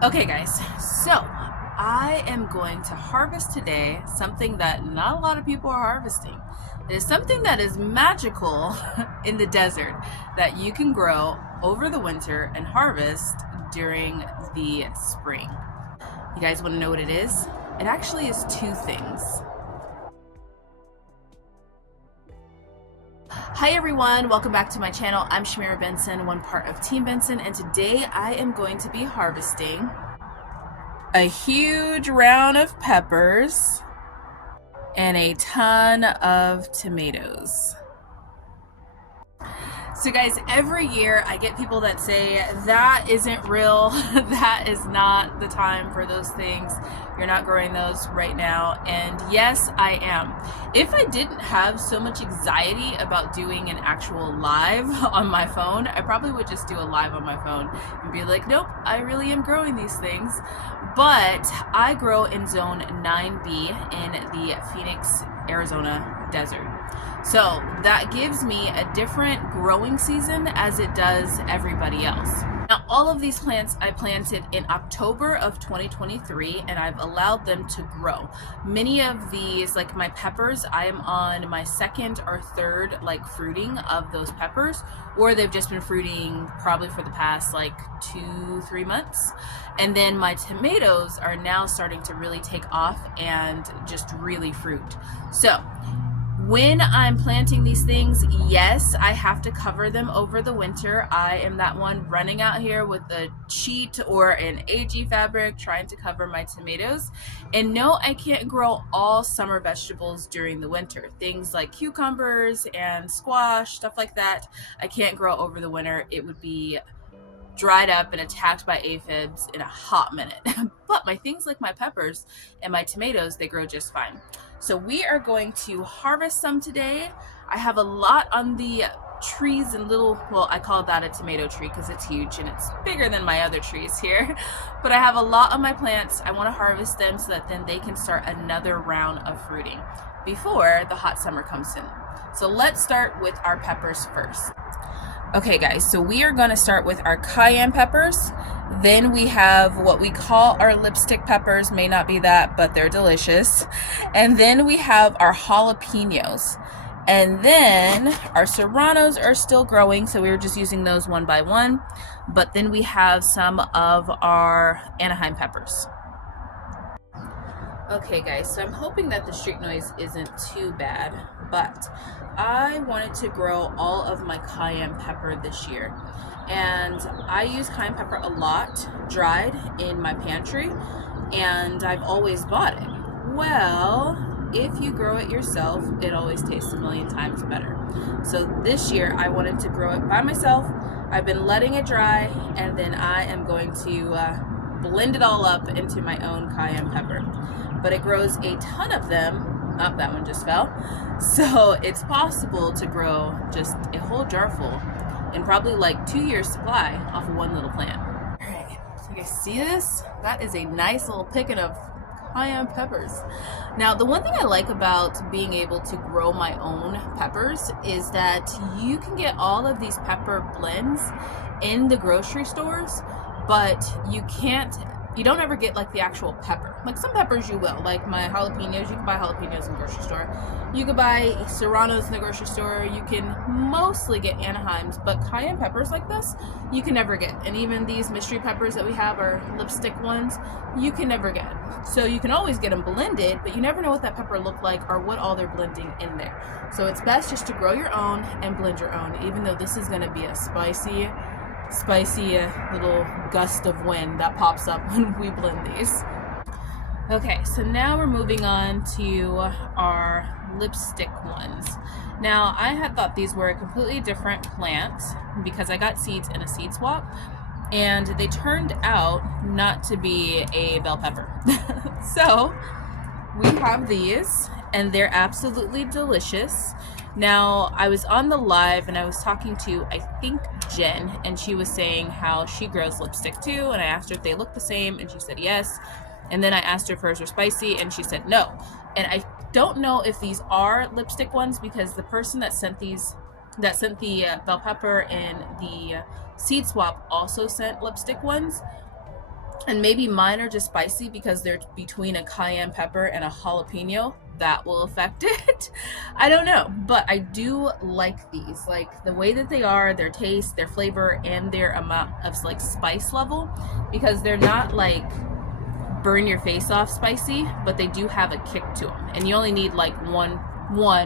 Okay guys, so I am going to harvest today something that not a lot of people are harvesting. It is something that is magical in the desert that you can grow over the winter and harvest during the spring. You guys want to know what it is? It actually is two things. Hi everyone, welcome back to my channel. I'm Shamira Benson, one part of Team Benson, and today I am going to be harvesting a huge round of peppers and a ton of tomatoes. So guys, every year I get people that say that isn't real, that is not the time for those things, you're not growing those right now. And yes, I am. If I didn't have so much anxiety about doing an actual live on my phone, I probably would just do a live on my phone and be like, nope, I really am growing these things. But I grow in zone 9B in the Phoenix, Arizona desert. So that gives me a different growing season as it does everybody else. Now, all of these plants I planted in October of 2023, and I've allowed them to grow. Many of these, like my peppers, I am on my second or third fruiting of those peppers, or they've just been fruiting probably for the past 2-3 months. And then my tomatoes are now starting to really take off and just really fruit. So when I'm planting these things, yes, I have to cover them over the winter. I am that one running out here with a sheet or an AG fabric trying to cover my tomatoes. And no, I can't grow all summer vegetables during the winter. Things like cucumbers and squash, stuff like that, I can't grow over the winter. It would be dried up and attacked by aphids in a hot minute. But my things like my peppers and my tomatoes, they grow just fine. So we are going to harvest some today. I have a lot on the trees and well, I call that a tomato tree because it's huge and it's bigger than my other trees here. But I have a lot on my plants. I want to harvest them so that then they can start another round of fruiting before the hot summer comes in. So let's start with our peppers first. Okay guys, so we are going to start with our cayenne peppers. Then we have what we call our lipstick peppers. May not be that, but they're delicious. And then we have our jalapeños. And then our serranos are still growing, so we were just using those one by one. But then we have some of our Anaheim peppers. Okay guys, so I'm hoping that the street noise isn't too bad, but I wanted to grow all of my cayenne pepper this year. And I use cayenne pepper a lot, dried in my pantry, and I've always bought it. Well, if you grow it yourself, it always tastes a million times better. So this year I wanted to grow it by myself. I've been letting it dry, and then I am going to blend it all up into my own cayenne pepper. But it grows a ton of them. Oh, that one just fell. So it's possible to grow just a whole jar full in probably 2 years supply off of one little plant. All right, so you guys see this? That is a nice little picking of cayenne peppers. Now, the one thing I like about being able to grow my own peppers is that you can get all of these pepper blends in the grocery stores, but you don't ever get the actual pepper. Some peppers you will, like my jalapeños, you can buy jalapeños in the grocery store. You can buy serranos in the grocery store. You can mostly get Anaheims, but cayenne peppers like this, you can never get. And even these mystery peppers that we have, are lipstick ones, you can never get. So you can always get them blended, but you never know what that pepper looked like or what all they're blending in there. So it's best just to grow your own and blend your own, even though this is gonna be a spicy little gust of wind that pops up when we blend these. Okay, so now we're moving on to our lipstick ones. Now, I had thought these were a completely different plant because I got seeds in a seed swap, and they turned out not to be a bell pepper. So we have these, and they're absolutely delicious. Now, I was on the live and I was talking to, I think, Jen, and she was saying how she grows lipstick too, and I asked her if they look the same, and she said yes. And then I asked her if hers were spicy, and she said no. And I don't know if these are lipstick ones because the person that sent the bell pepper and the seed swap also sent lipstick ones. And maybe mine are just spicy because they're between a cayenne pepper and a jalapeno. That will affect it. I don't know, but I do like these. Like the way that they are, their taste, their flavor, and their amount of like spice level, because they're not like burn your face off spicy, but they do have a kick to them. And you only need like one,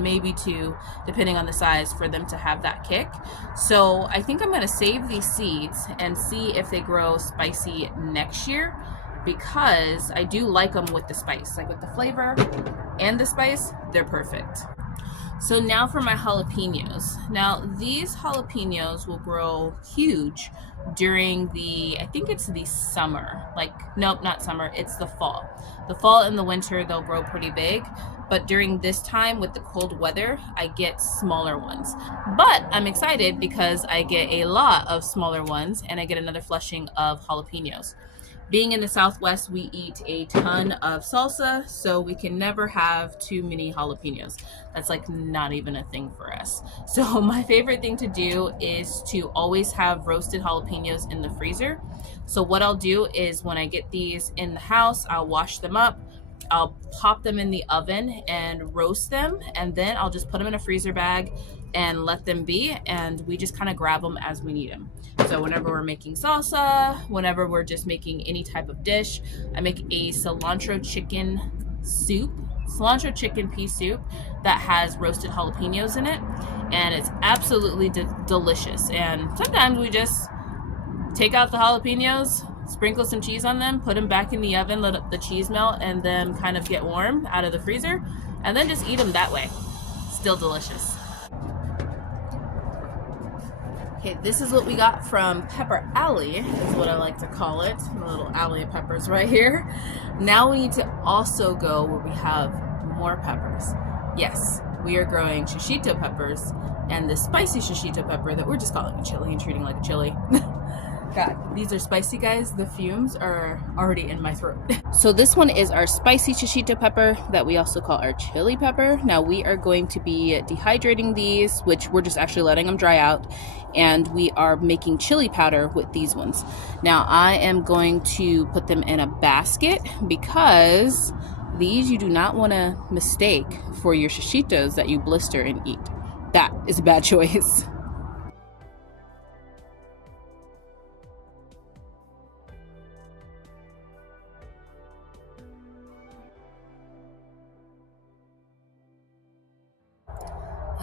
maybe two, depending on the size, for them to have that kick. So I think I'm gonna save these seeds and see if they grow spicy next year, because I do like them with the spice, like with the flavor and the spice, they're perfect. So now for my jalapenos. Now these jalapenos will grow huge during the, I think it's the summer, like, nope, not summer, it's the fall. The fall and the winter, they'll grow pretty big, but during this time with the cold weather, I get smaller ones. But I'm excited because I get a lot of smaller ones and I get another flushing of jalapenos. Being in the Southwest, we eat a ton of salsa, so we can never have too many jalapenos. That's like not even a thing for us. So my favorite thing to do is to always have roasted jalapenos in the freezer. So what I'll do is when I get these in the house, I'll wash them up, I'll pop them in the oven and roast them, and then I'll just put them in a freezer bag and let them be, and we just kind of grab them as we need them. So whenever we're making salsa, whenever we're just making any type of dish, I make a cilantro chicken pea soup that has roasted jalapenos in it, and it's absolutely delicious. And sometimes we just take out the jalapenos, sprinkle some cheese on them, put them back in the oven, let the cheese melt, and then kind of get warm out of the freezer, and then just eat them that way. Still delicious. Okay, this is what we got from Pepper Alley, is what I like to call it. A little alley of peppers right here. Now we need to also go where we have more peppers. Yes, we are growing shishito peppers, and the spicy shishito pepper that we're just calling a chili and treating like a chili. God, these are spicy, guys. The fumes are already in my throat. So this one is our spicy shishito pepper that we also call our chili pepper. Now we are going to be dehydrating these, which we're just actually letting them dry out, and we are making chili powder with these ones. Now I am going to put them in a basket because these you do not want to mistake for your shishitos that you blister and eat. That is a bad choice.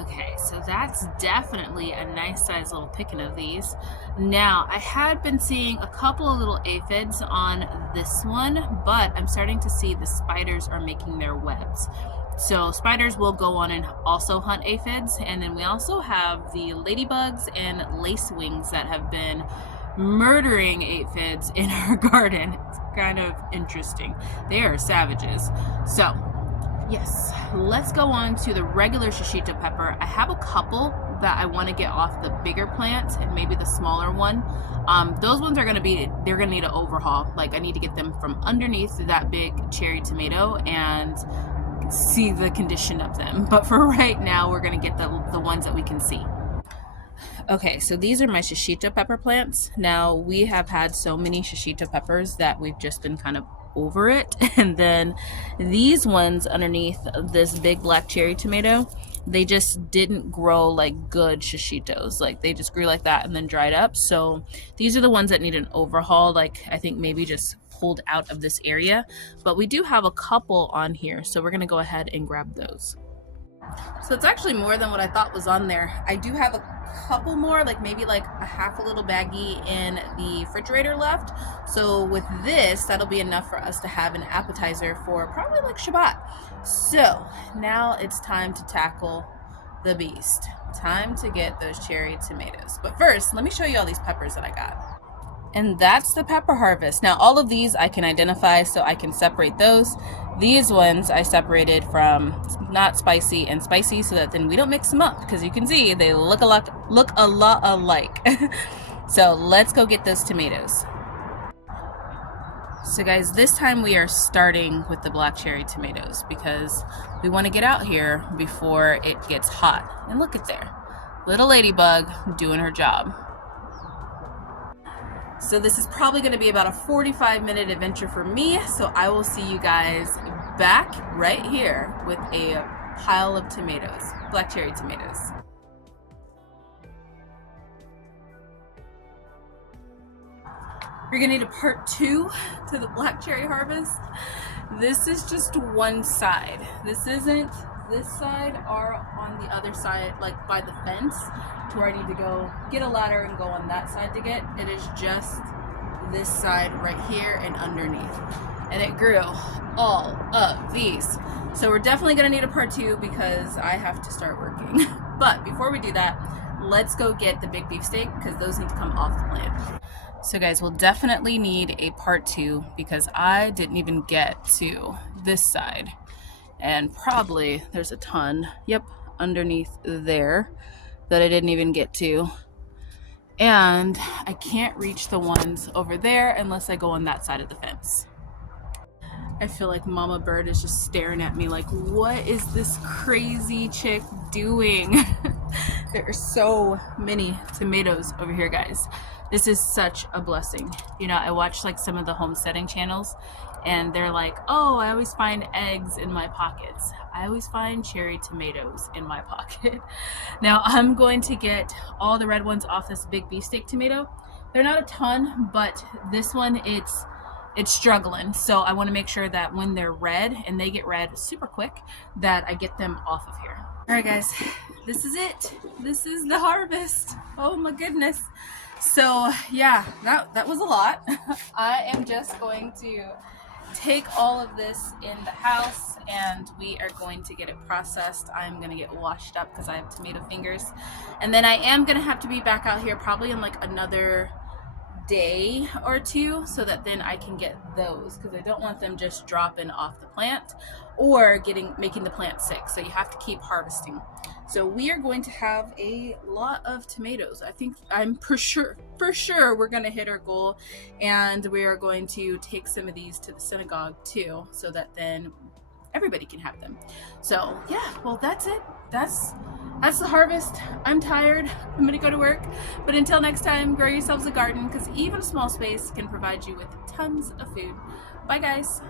Okay, so that's definitely a nice size little picking of these. Now, I had been seeing a couple of little aphids on this one, but I'm starting to see the spiders are making their webs. So spiders will go on and also hunt aphids, and then we also have the ladybugs and lacewings that have been murdering aphids in our garden. It's kind of interesting. They are savages. So yes, let's go on to the regular shishito pepper. I have a couple that I want to get off the bigger plant and maybe the smaller one. Those ones are they're gonna need an overhaul. Like I need to get them from underneath that big cherry tomato and see the condition of them. But for right now, we're gonna get the ones that we can see. Okay, so these are my shishito pepper plants. Now we have had so many shishito peppers that we've just been kind of over it. And then these ones underneath this big black cherry tomato, they just didn't grow like good shishitos. Like they just grew like that and then dried up. So these are the ones that need an overhaul. Like I think maybe just pulled out of this area, but we do have a couple on here. So we're gonna go ahead and grab those. So it's actually more than what I thought was on there. I do have a couple more, like maybe like a half a little baggie in the refrigerator left. So with this, that'll be enough for us to have an appetizer for probably like Shabbat. So now it's time to tackle the beast. Time to get those cherry tomatoes. But first, let me show you all these peppers that I got. And that's the pepper harvest. Now all of these I can identify, so I can separate those. These ones I separated from not spicy and spicy, so that then we don't mix them up, because you can see they look a lot alike. So let's go get those tomatoes. So guys, this time we are starting with the black cherry tomatoes because we want to get out here before it gets hot. And look at there, little ladybug doing her job. So this is probably going to be about a 45-minute adventure for me. So I will see you guys back right here with a pile of tomatoes, black cherry tomatoes. You're gonna need a part 2 to the black cherry harvest. This is just one side. This isn't this side or on the other side, like by the fence, to where I need to go get a ladder and go on that side to get. It is just this side right here and underneath. And it grew all of these. So we're definitely gonna need a part 2 because I have to start working. But before we do that, let's go get the big beefsteak because those need to come off the plant. So guys, we'll definitely need a part 2 because I didn't even get to this side. And probably there's a ton, yep, underneath there that I didn't even get to. And I can't reach the ones over there unless I go on that side of the fence. I feel like Mama Bird is just staring at me like, what is this crazy chick doing? There are so many tomatoes over here, guys. This is such a blessing. You know, I watch like some of the homesteading channels and they're like, oh, I always find eggs in my pockets. I always find cherry tomatoes in my pocket. Now I'm going to get all the red ones off this big beefsteak tomato. They're not a ton, but this one, it's struggling. So I want to make sure that when they're red, and they get red super quick, that I get them off of here. All right, guys, this is it. This is the harvest. Oh my goodness. So yeah, that was a lot. I am just going to take all of this in the house and we are going to get it processed. I'm gonna get washed up because I have tomato fingers. And then I am gonna have to be back out here probably in like another day or 2 so that then I can get those, because I don't want them just dropping off the plant or making the plant sick. So you have to keep harvesting. So we are going to have a lot of tomatoes. I'm for sure we're going to hit our goal, and we are going to take some of these to the synagogue too, so that then everybody can have them. So yeah, well, that's it. That's the harvest. I'm tired. I'm gonna go to work. But until next time, grow yourselves a garden, because even a small space can provide you with tons of food. Bye, guys.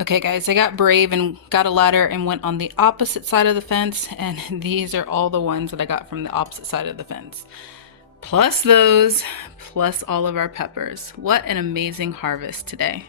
Okay, guys, I got brave and got a ladder and went on the opposite side of the fence, and these are all the ones that I got from the opposite side of the fence. Plus those, plus all of our peppers. What an amazing harvest today.